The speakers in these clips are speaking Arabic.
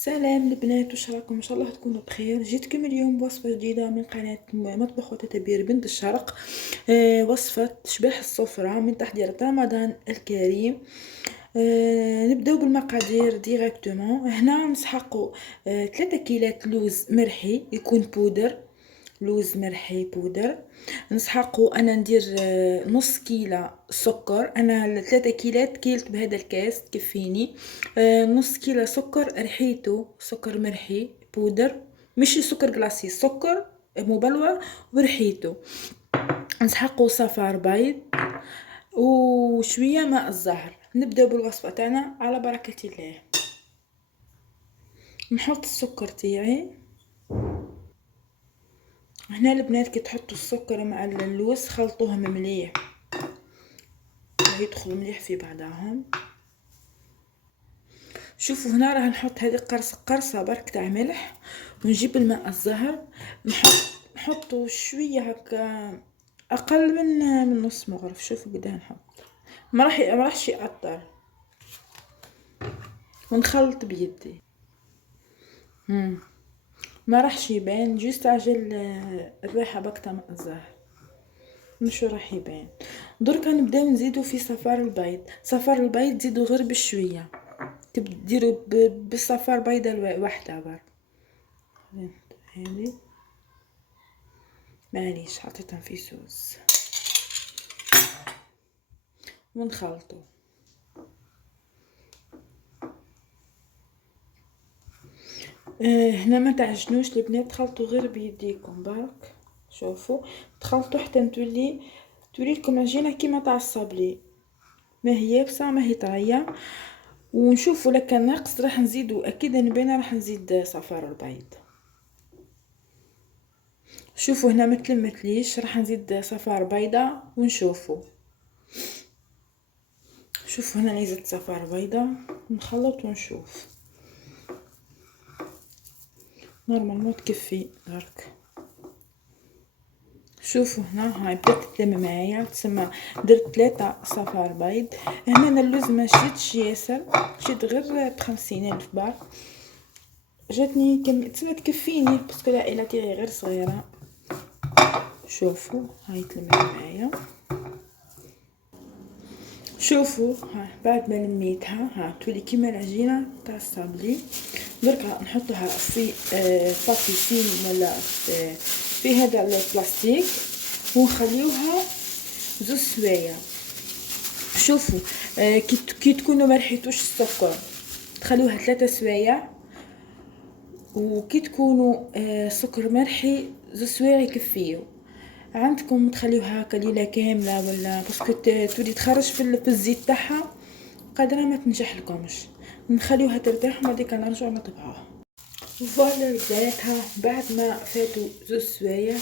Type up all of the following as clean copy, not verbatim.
سلام البنات، وش راكم؟ ان شاء الله تكونوا بخير. جيتكم اليوم بوصفه جديده من قناه مطبخ وتتبير بنت الشرق. وصفه تشبح السفره من تحضير رمضان الكريم. نبداو بالمقادير ديريكتومون. هنا نسحقوا 3 كيلات لوز مرحي يكون بودر، لوز مرحي بودر. نسحقوا انا ندير نص كيلة سكر. انا 3 كيلات كيلت بهذا الكاس تكفيني. نص كيلة سكر رحيته سكر مرحي بودر، مش سكر جلاسي، سكر مبلور ورحيته. نسحقوا صفار بيض وشوية ماء الزهر. نبدأ بالوصفة تاعنا على بركة الله. نحط السكر تاعي هنا. البنات كي تحطوا السكر مع اللوز خلطوهم مليح، راح يدخلوا مليح في بعضهم. شوفوا هنا راح نحط هذه قرصه برك تاع ملح، ونجيب الماء الزهر نحطوا شويه هكا اقل من نص مغرف. شوفوا قداه نحط، ما راحش يأثر، ونخلط بيدي. ما راحش يبان، جوست عجل الريحه برك تاع ماء الزهر، مش راح يبان. دركا نبداو نزيدو في صفار البيض. صفار البيض تزيدو غير بشويه، ديروا بالصفار بيضه واحده برك. هذه معليش حطيتها في سوس ونخلطو. هنا ما تعجنوش البنات، تخلطوا غير بيديكم برك. شوفوا تخلطوا حتى تولي لكم عجينه كيما تاع الصابلي، ما هي بصح ما هي طريه. ونشوفوا لك ناقص راح نزيدو، اكيد نبينا راح نزيد صفار البيض. شوفوا هنا متليش، راح نزيد صفار بيضة ونشوفوا. شوفوا هنا نزيد صفار بيضة، نخلط ونشوف. نورمال مو تكفي برك. شوفوا هنا هاي بدات تلم معايا، تسمى درت 3 صفار بيض. هنا أنا اللوز ما شدتش ياسر، شد غير ب50,000 بار. جاتني تسمى تكفيني باسكو العائلة تاعي غير صغيرة. شوفوا هاي تلمت معايا. شوفوا ها بعد ما لميتها ها تولي كيما العجينه تاع الصابلي. دركا نحطوها في بابي فيلم ولا في هذا البلاستيك، ونخليوها 2 سوايع. شوفوا كي تكونوا ما رحيتوش السكر تخلوها 3 سوايع، وكي تكونوا سكر مرحي 2 سوايع يكفيو. عندكم تخليوها هكا ليله كامله ولا باسكو تولي تخرج في الزيت تاعها، قادره ما تنجح لكمش. نخليوها ترتاح وبعديك نرجعوا نطبعوها. فوالا بدايتها بعد ما فاتوا 2 سوايع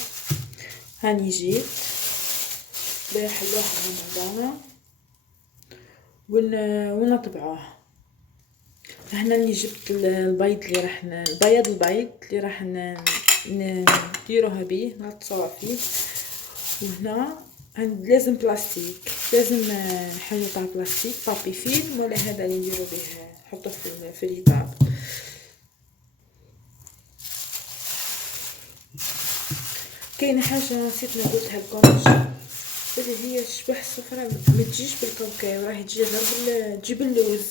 هاني جيت بحلوها من بعضنا ونطبعوها. هنا اللي جبت البيض اللي راح البيض اللي راح نديروها بيه نغطسوها فيه. وهنا لازم بلاستيك، لازم حلو تاع بلاستيك بابي فيلم ولا هذا اللي نديرو به نحطوه في الرطاب. كاينه حاجه نسيت ما قلتها لكمش، اللي هي شبح الصفرة ما تجيش بالكاوكاو، راهي تجي غير تجيب اللوز.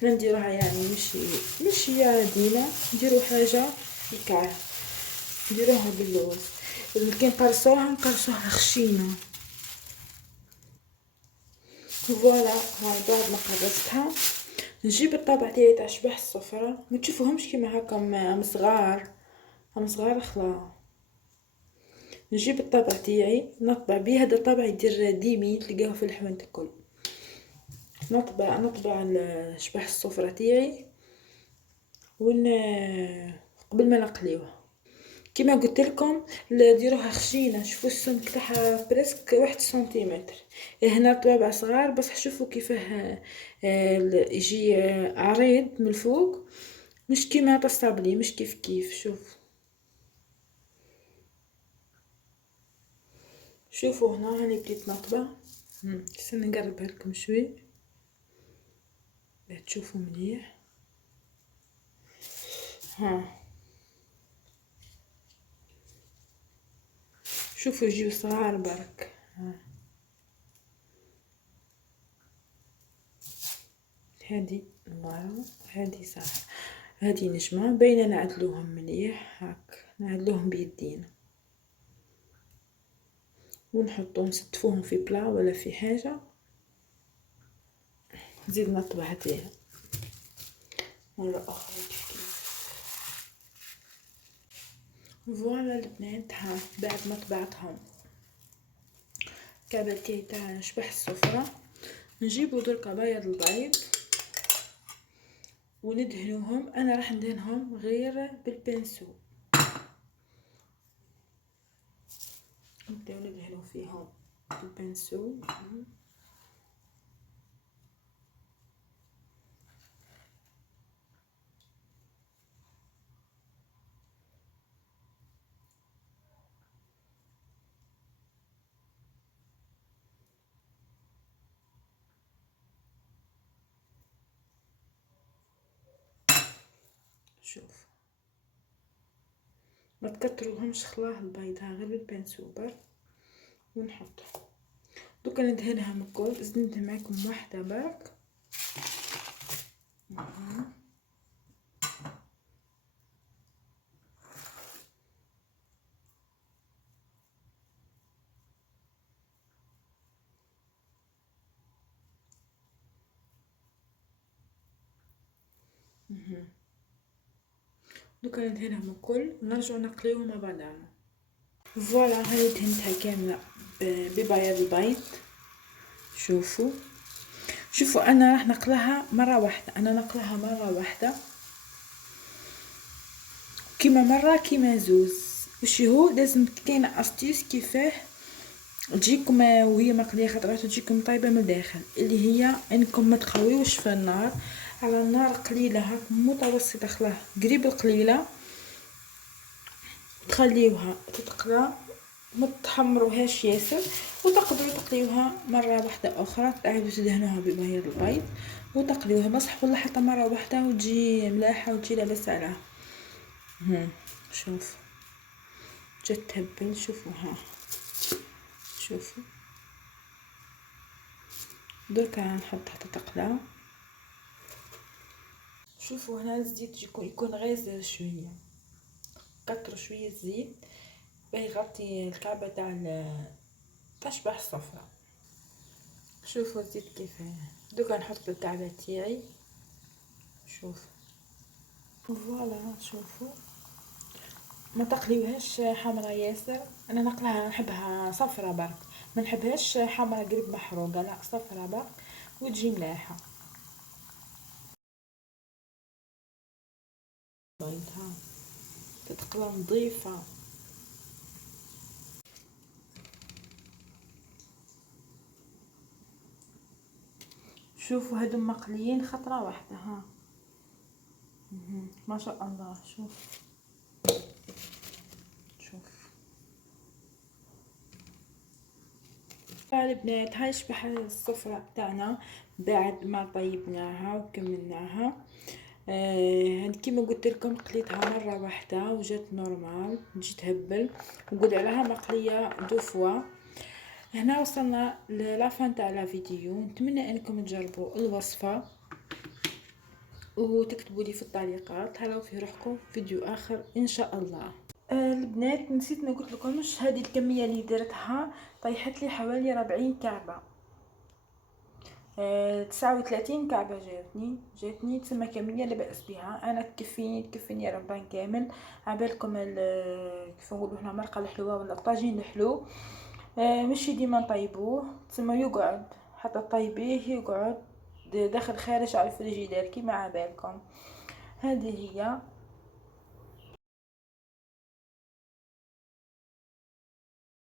حنا نديروها يعني مش هي ديما نديرو حاجه يكعه، نديروها باللوز. كي نقرصوها خشينه. فوالا هاي بعد ما قرصتها نجيب الطابع تاعي تاع شبح الصفرة. ما تشوفوهمش كيما هكا هم صغار خلا. نجيب الطابع تاعي نطبع بيه. هذا الطابع يدير ديمي تلقاه في الحوانت الكل. نطبع شبح الصفرة تاعي قبل ما نقليوها كما قلت لكم ديروها خشينه. شوفوا السمك تاعها بريسك 1 سنتيمتر. هنا طوابع صغار بس شوفوا كيفاه يجي عريض من الفوق، مش كيما تصابلي، مش كيف. شوفوا هنا راني بديت نطبع. استنى نقربها لكم شوي باش تشوفوا مليح. ها شوفوا يجيو صغار برك. ها هادي مرة، هادي صح، هادي نجمة باينة نعدلوهم مليح هاك، نعدلوهم بيدينا ونحطوهم نستفوهم في بلا ولا في حاجة. نزيد نطبع هديها مرة أخرى كيف كيف. فوالا البنات، ها بعد ما طبعتهم كعبتي تاع نشبح السفرة، نجيبو دركا بيض البيض وندهنوهم. انا راح ندهنهم غير بالبنسو، نبداو ندهنو فيهم بالبنسو. شوف ما تكتروهمش خلاه البيض، ها غير بالبنسو برك ونحط. دوكا ندهنها من الكل، زيد ندهن معاكم واحده برك. دوكا ندهنها من الكل ونرجعو نقليوهم مع بعضنا. فوالا هاني دهنتها كامله ببياض البيض. شوفوا انا راح نقلها مره واحده، انا نقلها مره واحده كيما مره كيما زوز. وش هو لازم كاينه استيس كيفاه تجيكم وهي مقليه، خطرات تجيكم طيبه من الداخل، اللي هي انكم ما تقويوش في النار، على النار قليله هاك متوسطه، خلاه قريب القليله، تخليوها تتقلى، ما تحمروهاش ياسر، وتقدروا تقليوها مره واحده اخرى، تعيدوا تدهنوها ببياض البيض وتقليوها بصح ولا حتى مره واحده وتجي ملاحه وتجي لاباس عليها. شوف جات تهبل. شوفوا ها شوفوا دركا نحط حتى تقلى. شوفوا هنا الزيت يكون غير شويه، كتروا شويه زيت باه يغطي الكعبه تاع تشبح الصفرة. شوفوا الزيت كيفاه. دوكا نحط الكعبه تاعي. شوف فوالا شوفوا ما تقليوهاش حمرا ياسر، انا نقلها نحبها صفرة برك، ما نحبهاش حمرا قريب محروقه، لا صفرة برك وتجي ملاحه. بيضها تتقلى نظيفه. شوفوا هادو مقليين خطره واحده. ها ما شاء الله. شوف البنات، هاي شبح الصفرة تاعنا بعد ما طيبناها وكملناها. هاد كيما قلت لكم قليتها مره واحده وجات نورمال، تجي تهبل، نقول عليها مقليه دو فوا. هنا وصلنا للافان تاع لا فيديو، نتمنى انكم تجربوا الوصفه وتكتبوا لي في التعليقات. هلاو في روحكم فيديو اخر ان شاء الله. البنات نسيت ما قلت لكمش، هذه الكميه اللي درتها طيحت لي حوالي 40 كعبه، 39 كعبة جاتني تسمى كمية لا بأس بها. انا تكفيني رمضان كامل. عبالكم كيف نقولوا هنا مرقة الحلوة ولا الطاجين الحلو، ماشي ديما نطيبوه، تسمى يقعد حتى طيبيه يقعد داخل خارج على الفريجيدير كيما عبالكم. هذه هي